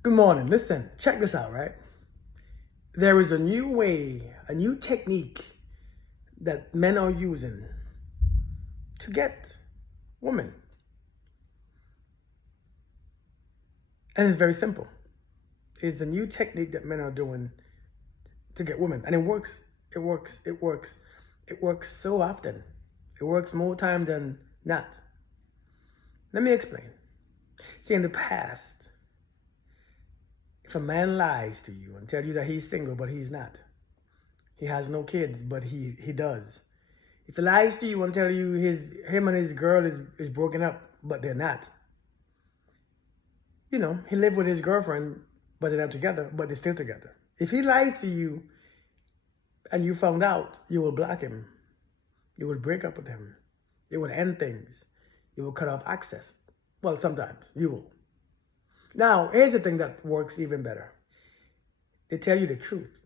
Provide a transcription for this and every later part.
Good morning. Listen, check this out, right? There is a new way, a new technique that men are using to get women. And it's very simple. It's a new technique that men are doing to get women. And it works. It works. It works. It works so often. It works more time than not. Let me explain. See, in the past, if a man lies to you and tell you that he's single, but he's not, he has no kids, but he does. If he lies to you and tell you him and his girl is broken up, but they're not. He lived with his girlfriend, but they're not together, but they're still together. If he lies to you and you found out, you will block him. You will break up with him. You will end things. You will cut off access. Well, sometimes you will. Now, here's the thing that works even better. They tell you the truth.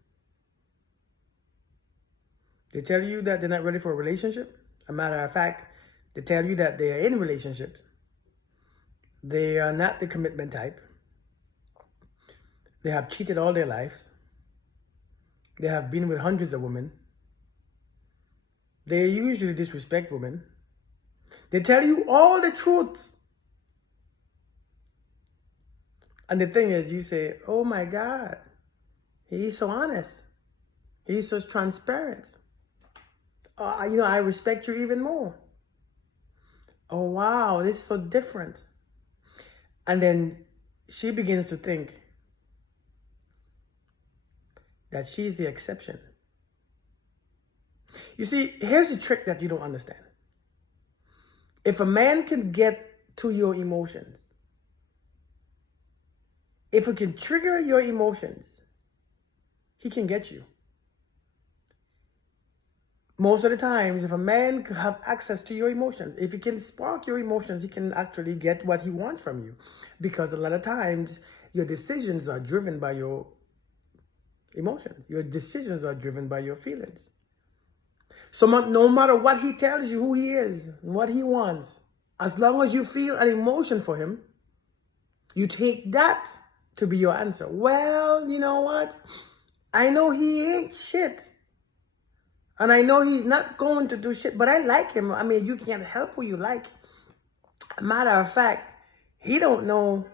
They tell you that they're not ready for a relationship. A matter of fact, they tell you that they are in relationships. They are not the commitment type. They have cheated all their lives. They have been with hundreds of women. They usually disrespect women. They tell you all the truth. And the thing is, you say, oh my God, he's so honest. He's so transparent. I respect you even more. Oh, wow, this is so different. And then she begins to think that she's the exception. You see, here's a trick that you don't understand. If a man can get to your emotions, if he can trigger your emotions, he can get you. Most of the times, if a man can have access to your emotions, if he can spark your emotions, he can actually get what he wants from you. Because a lot of times, your decisions are driven by your emotions. Your decisions are driven by your feelings. So no matter what he tells you, who he is, what he wants, as long as you feel an emotion for him, you take that to be your answer. Well, you know what? I know he ain't shit. And I know he's not going to do shit, but I like him. I mean, you can't help who you like. Matter of fact, he don't know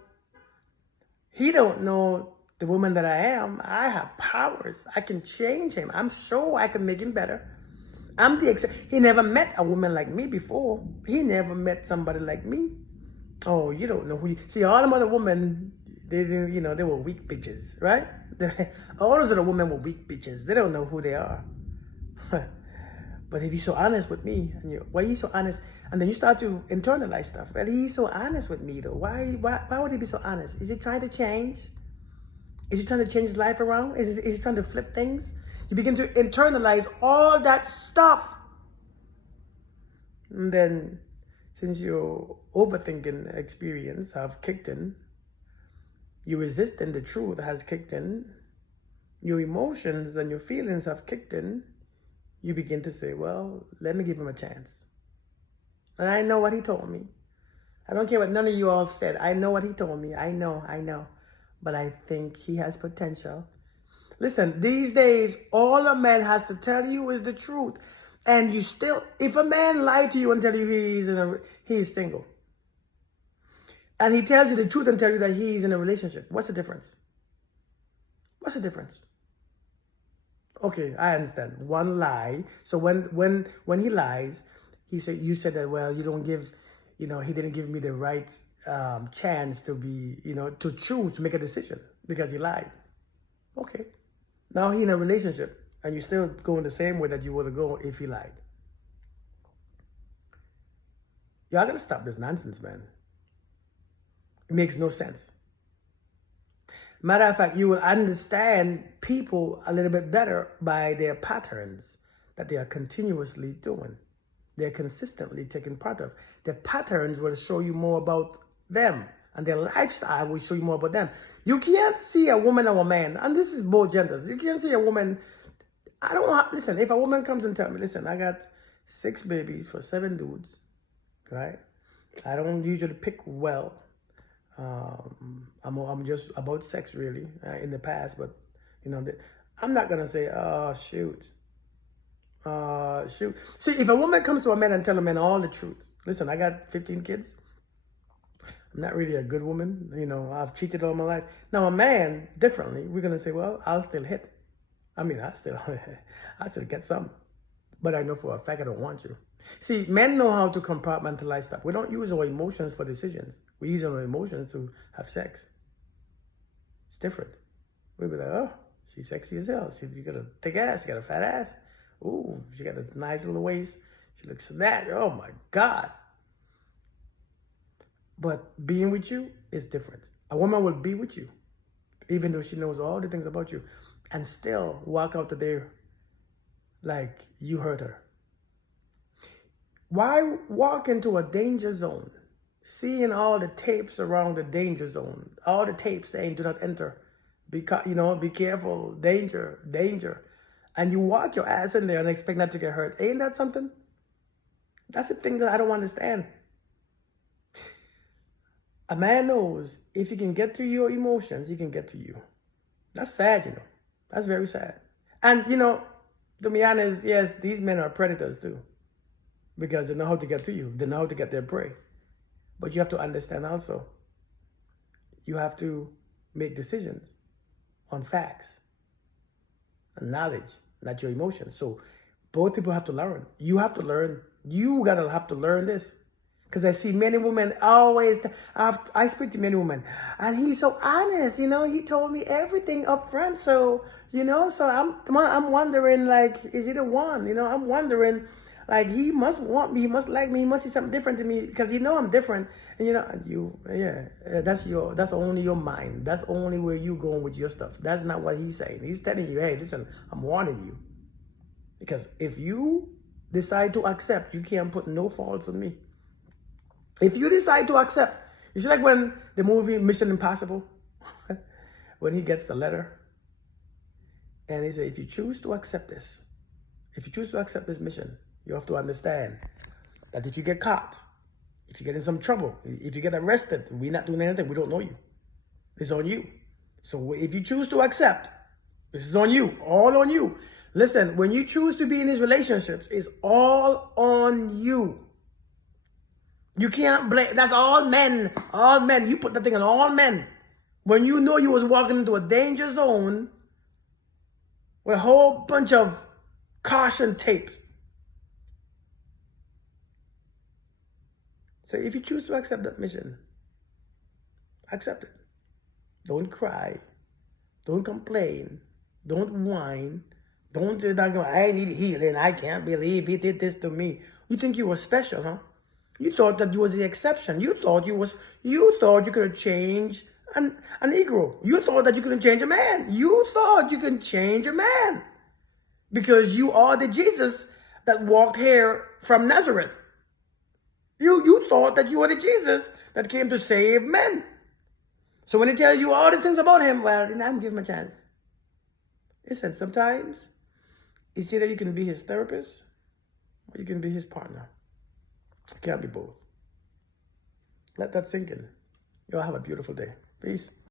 the woman that I am. I have powers. I can change him. I'm sure I can make him better. He never met a woman like me before. He never met somebody like me. Oh, you don't know who you see. All them other women, they didn't, they were weak bitches, right? All those other women were weak bitches. They don't know who they are. But if you're so honest with me, and why are you so honest? And then you start to internalize stuff. Well, he's so honest with me, though. Why would he be so honest? Is he trying to change? Is he trying to change his life around? Is he trying to flip things? You begin to internalize all that stuff. And then, since your overthinking experience have kicked in, your resisting the truth has kicked in, your emotions and your feelings have kicked in, you begin to say, well, let me give him a chance. And I know what he told me. I don't care what none of you all have said. I know what he told me. I know. But I think he has potential. Listen, these days, all a man has to tell you is the truth. And you still, if a man lied to you and tell you he's single, and he tells you the truth and tell you that he's in a relationship, what's the difference? What's the difference? Okay, I understand. One lie. So when he lies, you said that, well, you don't give, he didn't give me the right chance to be, to choose, to make a decision because he lied. Okay. Now he's in a relationship and you're still going the same way that you would go if he lied. Y'all gotta stop this nonsense, man. It makes no sense. Matter of fact, you will understand people a little bit better by their patterns that they are continuously doing. They're consistently taking part of. Their patterns will show you more about them, and their lifestyle will show you more about them. You can't see a woman or a man, and this is both genders. You can't see a woman. Listen, if a woman comes and tells me, listen, I got 6 babies for 7 dudes, right? I don't usually pick well. I'm just about sex really in the past, but you know, I'm not gonna say, oh shoot. Shoot. See, if a woman comes to a man and tell a man all the truth, listen, I got 15 kids. I'm not really a good woman. You know, I've cheated all my life. Now, a man, differently, we're going to say, well, I'll still hit. I mean, I still get some. But I know for a fact I don't want you. See, men know how to compartmentalize stuff. We don't use our emotions for decisions. We use our emotions to have sex. It's different. We'll be like, oh, she's sexy as hell. She got a thick ass. She got a fat ass. Ooh, she got a nice little waist. She looks snatched. Oh, my God. But being with you is different. A woman will be with you, even though she knows all the things about you, and still walk out of there like you hurt her. Why walk into a danger zone, seeing all the tapes around the danger zone, all the tapes saying do not enter, be careful, danger, danger, and you walk your ass in there and expect not to get hurt? Ain't that something? That's the thing that I don't understand. A man knows if he can get to your emotions, he can get to you. That's sad, you know. That's very sad. And, you know, to be honest, yes, these men are predators too. Because they know how to get to you. They know how to get their prey. But you have to understand also, you have to make decisions on facts and knowledge, not your emotions. So both people have to learn. You have to learn. You gotta have to learn this. Because I see many women always, I speak to many women, and he's so honest, you know, he told me everything up front. So, you know, so I'm wondering, like, is he the one? You know, I'm wondering, like, he must want me, he must like me, he must see something different to me, because he know I'm different. And you know, that's only your mind. That's only where you going with your stuff. That's not what he's saying. He's telling you, hey, listen, I'm warning you. Because if you decide to accept, you can't put no faults on me. If you decide to accept, you see, like when the movie Mission Impossible, when he gets the letter, and he said, if you choose to accept this, if you choose to accept this mission, you have to understand that if you get caught, if you get in some trouble, if you get arrested, we're not doing anything, we don't know you. It's on you. So if you choose to accept, this is on you, all on you. Listen, when you choose to be in these relationships, it's all on you. You can't blame, that's all men, all men. You put that thing on all men. When you know you was walking into a danger zone with a whole bunch of caution tape. So if you choose to accept that mission, accept it. Don't cry. Don't complain. Don't whine. Don't say, I need healing. I can't believe he did this to me. You think you were special, huh? You thought that you was the exception. You thought you could have changed a Negro. You thought that you could change a man. You thought you could change a man. Because you are the Jesus that walked here from Nazareth. You thought that you were the Jesus that came to save men. So when he tells you all the things about him, well, then I'm giving him a chance. Listen, sometimes it's either you can be his therapist or you can be his partner. It can't be both. Let that sink in. Y'all have a beautiful day. Peace.